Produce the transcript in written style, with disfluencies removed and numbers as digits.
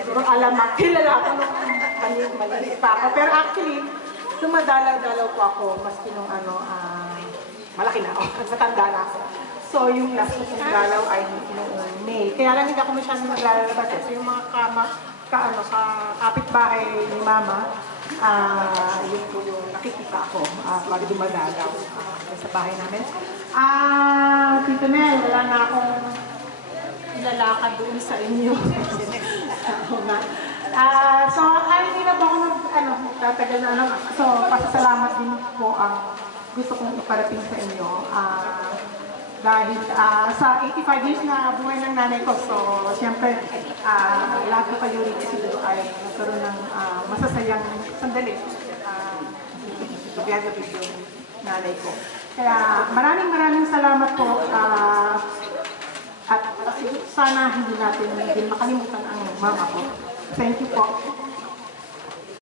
siguro kilala ako nung maliit pa ako. Pero actually, dumadalaw-dalaw po ako, maski nung malaki na ako, matanda na ako. So, yung last ko kong dalaw ay noong May. Kaya lang hindi ako masyadong naglalabas. So, yung mga kapitbahay ni Mama, yun po yung nakikita ako pag dumadalaw sa bahay namin. Tito Nel, wala na akong lalakad doon sa inyo. So, hindi na po ako tatagal na lang. So, pasasalamat din po ang gusto kong iparating sa inyo. Dahil sa 85 years na buhay ng nanay ko, so siyempre lahat ko kayo rin siguro ay nagkaroon ng masasayang sandali together with yung nanay ko. Kaya maraming salamat po at sana hindi natin din makalimutan ang mama ko. Thank you po.